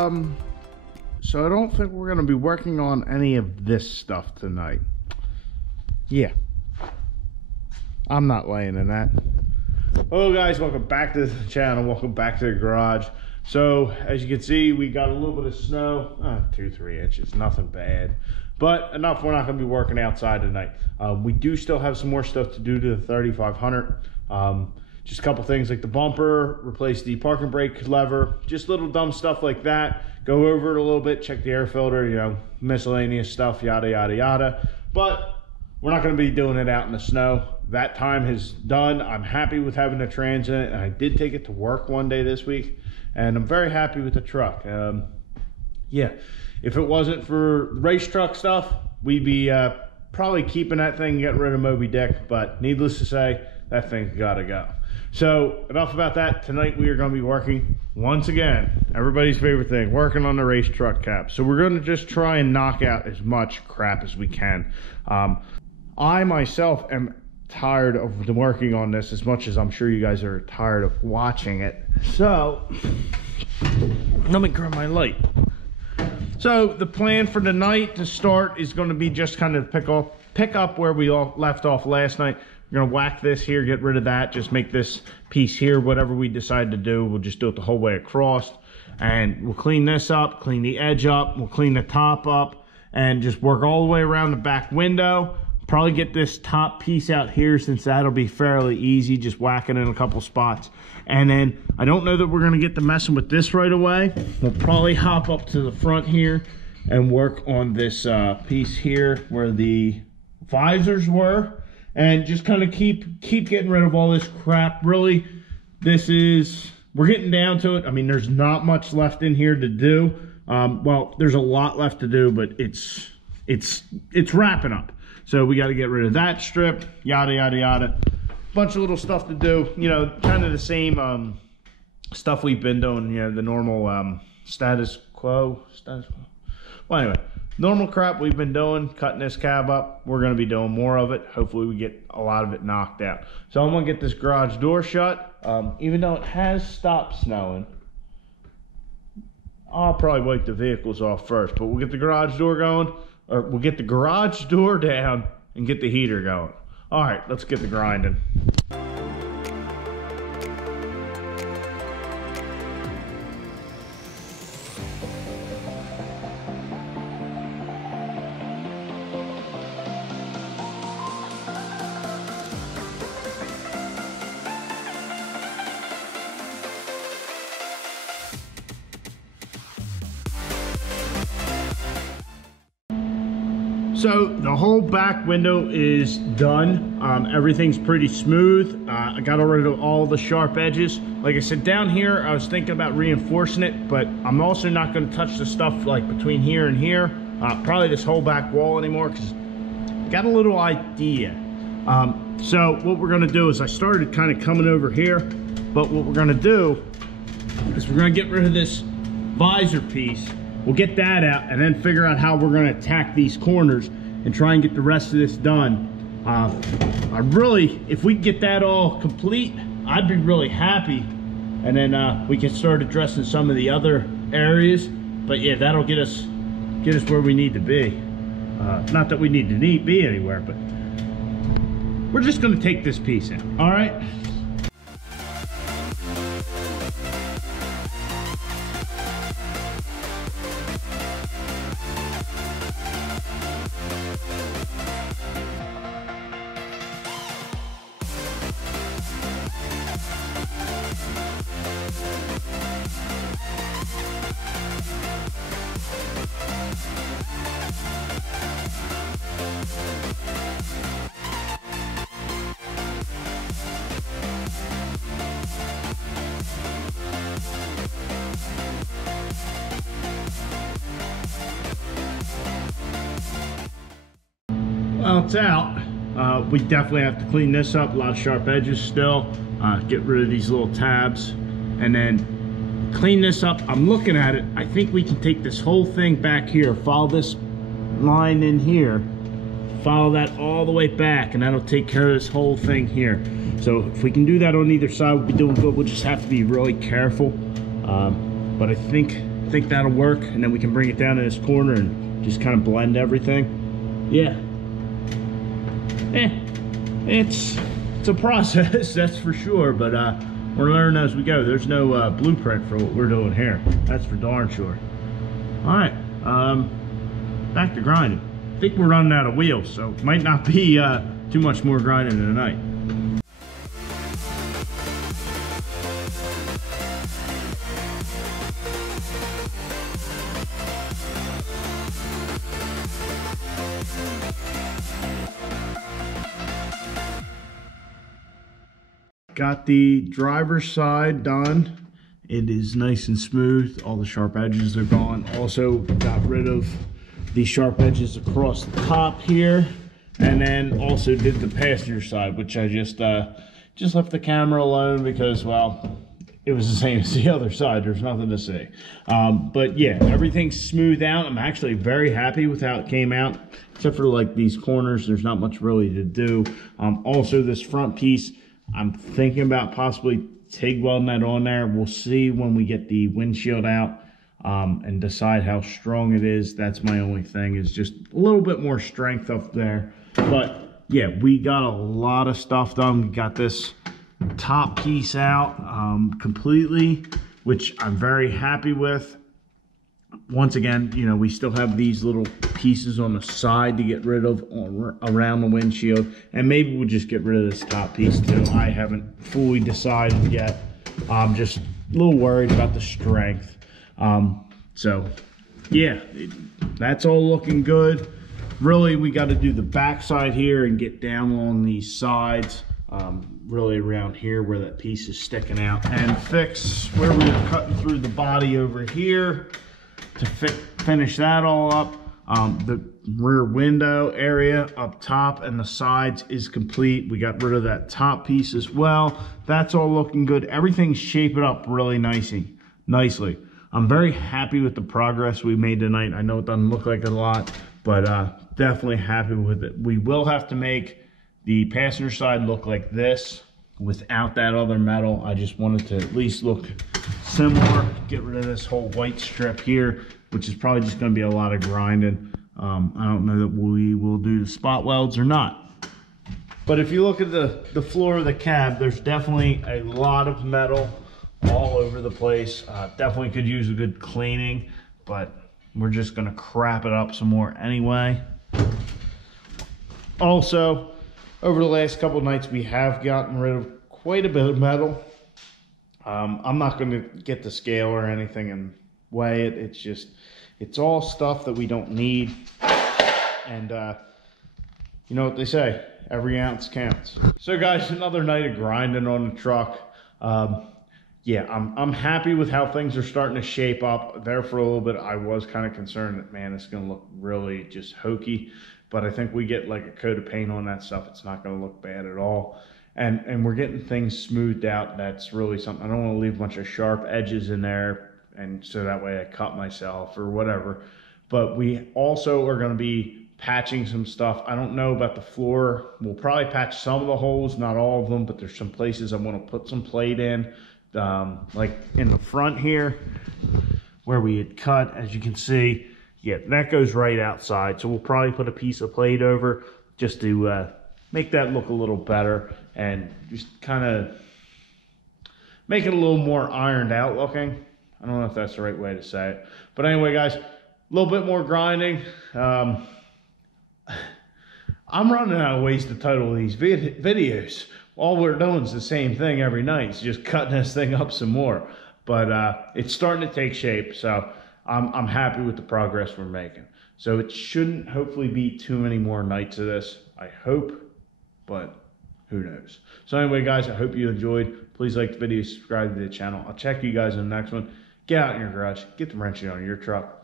So I don't think we're gonna be working on any of this stuff tonight. Yeah, I'm not laying in that. Hello guys, welcome back to the channel, welcome back to the garage. So as you can see, we got a little bit of snow, 2-3 inches, nothing bad, but enough. We're not going to be working outside tonight. We do still have some more stuff to do to the 3500. Just a couple things like the bumper, replace the parking brake lever, just little dumb stuff like that. Go over it a little bit, check the air filter, you know, miscellaneous stuff, yada yada yada. But we're not going to be doing it out in the snow. That time is done. I'm happy with having a Transit, and I did take it to work one day this week, and I'm very happy with the truck. Yeah, if it wasn't for race truck stuff, we'd be probably keeping that thing and getting rid of Moby Dick, but needless to say, that thing's gotta go. So enough about that. Tonight we are going to be working, once again, everybody's favorite thing, working on the race truck cap. So we're going to just try and knock out as much crap as we can. I myself am tired of working on this as much as I'm sure you guys are tired of watching it. So let me grab my light. So the plan for the night to start is going to be just kind of pick up where we all left off last night. We're going to whack this here, get rid of that, just make this piece here, whatever we decide to do, we'll just do it the whole way across, and we'll clean this up, clean the edge up, we'll clean the top up, and just work all the way around the back window. Probably get this top piece out here, since that'll be fairly easy, just whacking in a couple spots. And then I don't know that we're going to get to messing with this right away. We'll probably hop up to the front here and work on this piece here where the visors were, and just kind of keep getting rid of all this crap. Really, we're getting down to it. I mean, there's not much left in here to do. Well, there's a lot left to do, but it's wrapping up. So we got to get rid of that strip, yada, yada, yada. Bunch of little stuff to do, you know, kind of the same stuff we've been doing, you know, the normal status quo. Well, anyway, normal crap we've been doing, cutting this cab up. We're going to be doing more of it. Hopefully we get a lot of it knocked out. So I'm going to get this garage door shut. Even though it has stopped snowing, I'll probably wipe the vehicles off first, but we'll get the garage door going. Or we'll get the garage door down and get the heater going. All right, let's get the grinding. So the whole back window is done. Everything's pretty smooth. I got rid of all the sharp edges. Like I said, down here, I was thinking about reinforcing it, but I'm also not going to touch the stuff like between here and here. Probably this whole back wall anymore, because I got a little idea. So what we're going to do is I started kind of coming over here, but what we're going to do is we're going to get rid of this visor piece. We'll get that out and then figure out how we're going to attack these corners and try and get the rest of this done. If we get that all complete, I'd be really happy. And then we can start addressing some of the other areas. But yeah, that'll get us where we need to be. Not that we need to be anywhere, but we're just going to take this piece out. All right. Well, it's out. We definitely have to clean this up. A lot of sharp edges still. Get rid of these little tabs and then clean this up. I'm looking at it. I think we can take this whole thing back here, follow this line in here, follow that all the way back, and that'll take care of this whole thing here. So if we can do that on either side, we'll be doing good. We'll just have to be really careful. But I think think that'll work, and then we can bring it down in this corner and just kind of blend everything. Yeah. It's a process, that's for sure, but we're learning as we go. There's no blueprint for what we're doing here. That's for darn sure. All right, back to grinding. I think we're running out of wheels, so it might not be too much more grinding tonight. Got the driver's side done. It is nice and smooth. All the sharp edges are gone. Also got rid of the sharp edges across the top here, and then also did the passenger side, which I just left the camera alone because, well, it was the same as the other side. There's nothing to see. But yeah, everything's smoothed out. I'm actually very happy with how it came out, except for like these corners. There's not much really to do. Also, this front piece, I'm thinking about possibly TIG welding that on there. We'll see when we get the windshield out and decide how strong it is. That's my only thing, is just a little bit more strength up there. But yeah, we got a lot of stuff done. We got this top piece out completely, which I'm very happy with. Once again, you know, we still have these little pieces on the side to get rid of around the windshield, and maybe we'll just get rid of this top piece too. I haven't fully decided yet. I'm just a little worried about the strength. So yeah, that's all looking good. Really, we got to do the back side here and get down on these sides, really around here where that piece is sticking out, and fix where we were cutting through the body over here to finish that all up. The rear window area up top and the sides is complete. We got rid of that top piece as well. That's all looking good. Everything's shaping up really nicely. I'm very happy with the progress we made tonight. I know it doesn't look like a lot, but definitely happy with it. We will have to make the passenger side look like this without that other metal. I just wanted to at least look similar. Get rid of this whole white strip here, which is probably just going to be a lot of grinding. I don't know that we will do the spot welds or not. But if you look at the floor of the cab, there's definitely a lot of metal all over the place. Definitely could use a good cleaning, but we're just going to crap it up some more anyway. Also, over the last couple of nights, we have gotten rid of quite a bit of metal. I'm not going to get the scale or anything and weigh it. It's all stuff that we don't need. And you know what they say, every ounce counts. So guys, another night of grinding on the truck. Yeah, I'm happy with how things are starting to shape up. There for a little bit, I was kind of concerned that, man, it's going to look really just hokey. But I think we get like a coat of paint on that stuff, it's not going to look bad at all. And we're getting things smoothed out. That's really something. I don't want to leave a bunch of sharp edges in there, and so that way I cut myself or whatever. But we also are going to be patching some stuff. I don't know about the floor. We'll probably patch some of the holes, not all of them, but there's some places I want to put some plate in. Like in the front here where we had cut, as you can see, yeah, that goes right outside. So we'll probably put a piece of plate over just to make that look a little better and just kind of make it a little more ironed out looking. I don't know if that's the right way to say it. But anyway, guys, a little bit more grinding. I'm running out of ways to title these videos. All we're doing is the same thing every night. It's just cutting this thing up some more. But it's starting to take shape, so I'm happy with the progress we're making. So it shouldn't hopefully be too many more nights of this. I hope, but who knows. So anyway, guys, I hope you enjoyed. Please like the video, subscribe to the channel. I'll check you guys in the next one. Get out in your garage, get the wrenching on your truck.